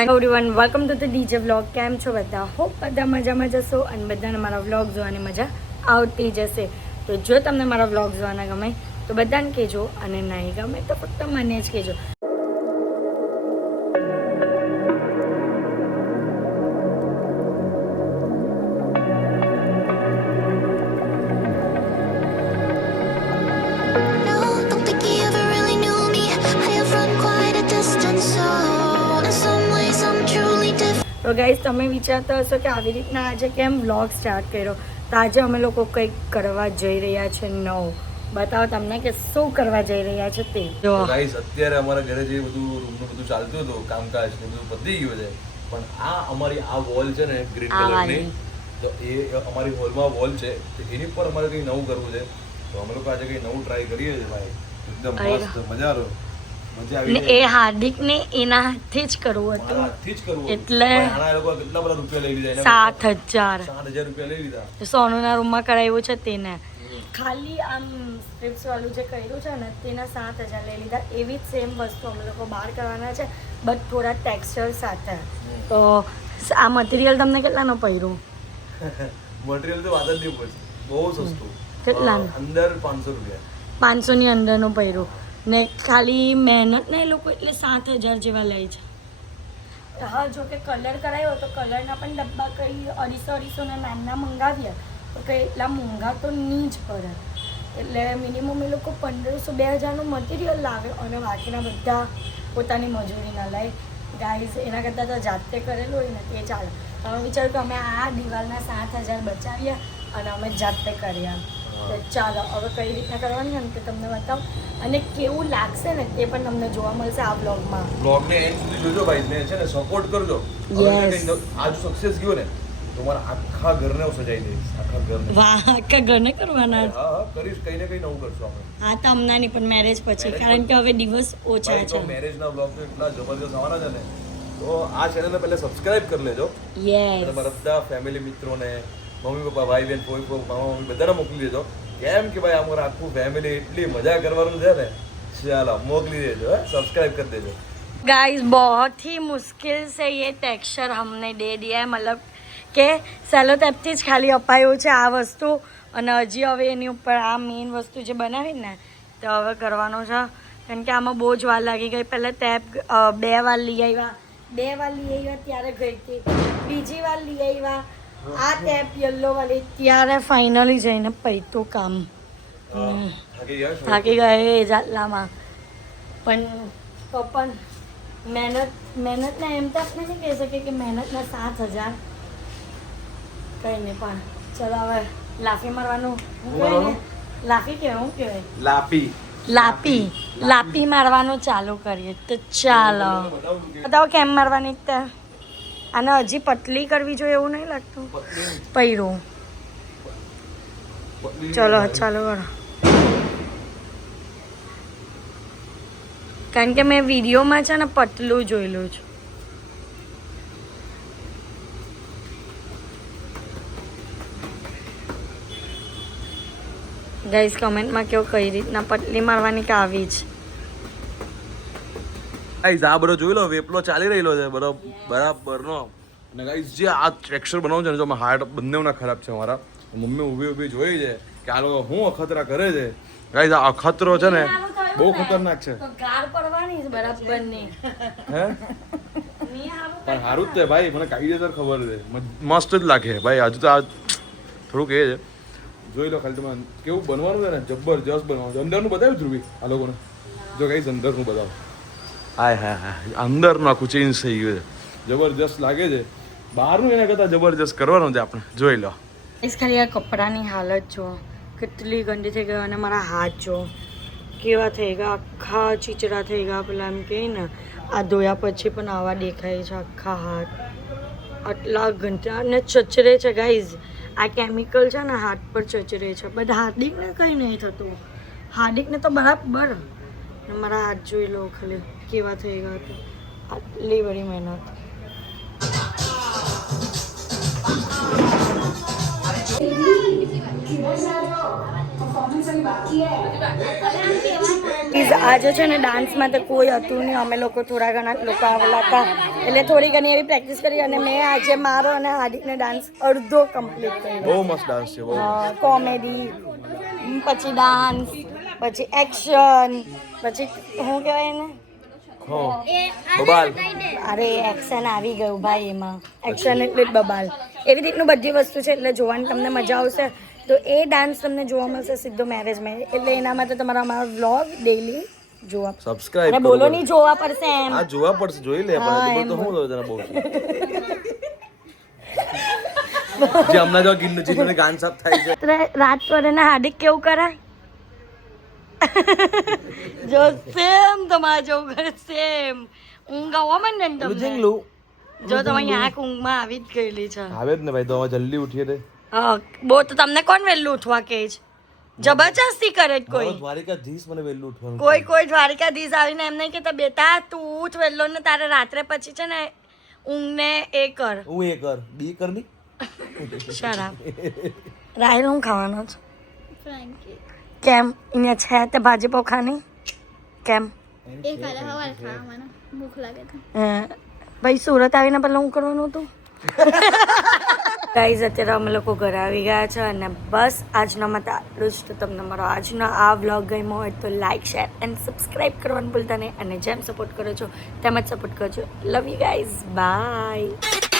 Everyone welcome to the DJ vlog. કેમ છો બધા? હોપ બધા મજામાં જશો અને બધાને મારા વ્લોગ જોવાની મજા આવતી જશે. તો જો તમને મારા વ્લોગ જોવાના ગમે તો બધાને કહેજો અને નહીં ગમે તો ફક્ત મને જ કહેજો. તો ગાઈઝ, તમે વિચારતા હશો કે આવી રીતના આજે કેમ વ્લોગ સ્ટાર્ટ કર્યો. તો આજે અમે લોકો કંઈક કરવા જઈ રહ્યા છે નવું. બતાવો તમને કે શું કરવા જઈ રહ્યા છે તે. જો ગાઈઝ, અત્યારે અમારા ઘરે જે બધું રૂમનું બધું ચાલતું હતું કામકાજ ને બધું પતી ગયું છે, પણ આ અમારી આ વોલ છે ને ગ્રીન કલરની, તો એ અમારી હોલમાં વોલ છે, તો એની પર અમારે કંઈ નવું કરવું છે. તો અમે લોકો આજે કંઈ નવું ટ્રાય કરીએ છીએ ભાઈ. એકદમ મસ્ત મજા આવે. એ હાર્દિક ને એના હાથથી જ કરવું હતું, એટલે કેટલા બધા રૂપિયા લઈ લીધા? 7,000 રૂપિયા લઈ લીધા. સોનુના રૂમમાં કરાવ્યું છે તેને. ખાલી આમ સ્ટ્રીપ્સ વાળું જે કર્યું છે ને તેના 7,000 લઈ લીધા. એવી જ સેમ વસ્તુ અમે લોકો બહાર કરવાના છે, બટ થોડા ટેક્સચર સાથે. તો આ મટીરિયલ તમને કેટલાનો પડ્યું? મટીરિયલ તો વાત જ નહીં પડશે, બહુ સસ્તું. કેટલાનું? અંદર 500 રૂપિયા. 500 ની અંદરનું પડ્યું ને ખાલી મહેનત ને એ લોકો એટલે 7,000 જેવા લે છે. હા, જો કે કલર કરાવ્યો તો કલરના પણ ડબ્બા કંઈ 250 ના નાના મંગાવ્યા તો કંઈ એટલા મોંઘા તો નહીં જ પડે. એટલે મિનિમમ એ લોકો 1,500-2,000નું મટીરિયલ લાવે અને બાકીના બધા પોતાની મજૂરીના લાવે. ગાઈઝ, એના કરતાં તો જાતે કરેલું હોય ને તે ચાલે. અમે વિચાર્યું કે અમે આ દિવાલના 7,000 બચાવ્યા અને અમે જાતે કર્યા. તો ચાલો હવે કઈ રીતના કરવાની હોય ને તે તમને બતાવો અને કેવું લાગશે ને તે પણ તમને જોવા મળશે આ બ્લોગમાં. બ્લોગને એન્ડ સુધી જોજો ભાઈ, ને છે ને સપોર્ટ કરજો. આજ સક્સેસ ગયો ને તો મારા આખા ઘરને હું સજાઈ દઈશ. આખા ઘરને. વાહ, આખા ઘરને કરવાના? હા, કરીશ. કઈ ને કઈ નવું કરશું આપણે. હા, તો હમણાં નહીં પણ મેરેજ પછી, કારણ કે હવે દિવસ ઓછા છે. મેરેજના બ્લોગ તો એટલા જબરદસ્ત આવવાના છે ને, તો આ ચેનલને પહેલા સબસ્ક્રાઇબ કરી લેજો. યસ. અને બધા ફેમિલી મિત્રોને, મમ્મી પપ્પા, ભાઈ બહેન, કોઈ મામા મમ્મી બધાને મોકલી દેજો. કેમ કે ભાઈ અમારું આખું ફેમિલી એટલી મજા કરવાનું છે ને. ચાલો મોકલી દેજો, सब्सक्राइब कर देજો. गाइस, बहुत ही मुश्किल से ये टेक्सचर हमने दे दिया है, मतलब કે સેલો ટેપથી જ ખાલી અપાયું છે આ વસ્તુ. અને હજી હવે એની ઉપર આ મેઇન વસ્તુ જે બનાવી ને તે હવે કરવાનું છે, કારણ કે આમાં બહુ જ વાર લાગી ગઈ. પહેલાં ટેપ 2 વાર લઈ આવ્યા ત્યારે ગઈ હતી, બીજી વાર લઈ આવ્યા આ ટેપ યલો વાળી, ત્યારે ફાઇનલી જઈને પૈતું કામ. થાકી ગયા એ જાટલામાં. પણ મહેનતના એમ તો આપણે નહીં કહી શકીએ કે મહેનતના 7,000 કંઈ નહીં. પણ ચલો હવે લાફી મારવાનું લાફી કહેવાય, શું કહેવાય? લાપી મારવાનું ચાલુ કરીએ. તો ચાલો બતાવો કેમ મારવાની. આને હજી પતલી કરવી જોઈએ એવું નહીં લાગતું? પૈરું. ચલો ચાલો કરો. કારણ કે મેં વિડીયોમાં છે ને પતલું જોયેલું છે. ગાઈઝ, કમેન્ટમાં કહો કઈ રીતના પતલી મારવાની કે આવી જ. ગાઈઝ, આ બધો જોઈ લો, વેપલો ચાલી રહેલો છે બરાબરનો. અને ગાઈઝ, જે આ ટેક્સચર બનાવું છે ને, જો હાર્ટ બંનેના ખરાબ છે મારા. મમ્મી ઊભી જોઈ છે કે આ લોકો શું અખતરા કરે છે. ગાઈઝ, આ અખતરો છે ને બહુ ખતરનાક છે. ગાર પડવાની બરાબર નહીં. હે પણ સારું જ છે ભાઈ, મને કાયદેસર ખબર છે, મસ્ત જ લાગે ભાઈ. હજુ તો આ થોડુંક એ છે, જોઈ લો ખાલી તમે કેવું બનવાનું છે ને, જબરજસ્ત બનવાનું છે. અંદરનું બતાવ્યું ધ્રુવી આ લોકોને? જો ગાઈઝ, અંદરનું બતાવો. હા, અંદરનું આખું ચેન્જ થઈ ગયું છે, જબરજસ્ત લાગે છે. બહારનું એના કરતાં જબરજસ્ત કરવાનું છે આપણે. જોઈ લો. ખાલી આ કપડાની હાલત જો કેટલી ગંદી થઈ ગઈ, અને મારા હાથ જો કેવા થઈ ગયા, આખા ચીચડા થઈ ગયા. પેલા એમ કહે ને આ ધોયા પછી પણ આવા દેખાય છે આખા હાથ. આટલા ગંદા અને ચચરે છે ગાઈઝ. આ કેમિકલ છે ને હાથ પર ચચરે છે. બધા હાર્દિકને કંઈ નહીં થતું, હાર્દિકને તો બરાબર. મારા હાથ જોઈ લો ખાલી કેવા થઈ ગયા હતા. આટલી બધી મહેનત. આજે છે ને ડાન્સમાં તો કોઈ હતું નહીં, અમે લોકો થોડા ઘણા લોકો આવેલા હતા એટલે થોડી ઘણી એવી પ્રેક્ટિસ કરી અને મેં આજે મારો અને હાર્દિકને ડાન્સ અડધો કમ્પ્લીટ કર્યો. બહુ મસ્ત ડાન્સ છે, બહુ કોમેડી, પછી ડાન્સ, પછી એક્શન, પછી શું કહેવાય ને બબાલ. અરે એક્શન આવી ગયું ભાઈ, એમાં એક્શન એટલે જ બબાલ. એવી રીતનું બધી વસ્તુ છે એટલે જોવાની તમને મજા આવશે. તો એ ડાન્સ તમને જોવા મળશે સીધો મેરેજમાં, એટલે એના માટે તમારો અમારો વ્લોગ ડેઈલી જોવા સબસ્ક્રાઇબ અને બોલો નહીં જોવા પડશે એમ. આ જોવા પડશે, જોઈ લે પણ તો હું તને બહુ જે હમણાં જો ગિન્નુ ચીનું ગાન સાફ થાય છે. રાત પર એને હાર્દિક કેવું કરાય જો સેમ તમારે જેવું કરે સેમ ઊંઘ આવવા માંડે ને તમને. જિંગલું જો તમારી આંખ ઊંઘમાં આવી જ ગયેલી છે. આવે જ ને ભાઈ, તો હવે જલ્દી ઉઠીએ રે. હા બહુ તો તમને કોણ વહેલું ઉઠવા કહે છે? જબરજસ્તી કરે છે કોઈ. દ્વારિકાધીશ મને વહેલું ઉઠવાનું. કોઈ દ્વારિકાધીશ આવીને એમ નહીં કહેતા બેટા તું ઉઠ વહેલો ને તારે રાત્રે પછી છે ને ઊંઘને એ કર. હું એ કર બી કર ની શરાબ રાહિલ હું ખાવાનો છું. કેમ અહીંયા છે તે ભાજી પોખાની કેમ ભાઈ સુરત આવીને પહેલા હું કરવાનું હતું. ગાઈઝ અત્યારે અમે લોકો ઘરે આવી ગયા છે અને બસ આજના માટે આટલું જ. તો તમને મારો આજનો આ વ્લોગ ગમ્યો હોય તો લાઇક શેર એન્ડ સબસ્ક્રાઈબ કરવાનું ભૂલતા નહીં અને જેમ સપોર્ટ કરો છો તેમ જ સપોર્ટ કરજો. Love you guys, by.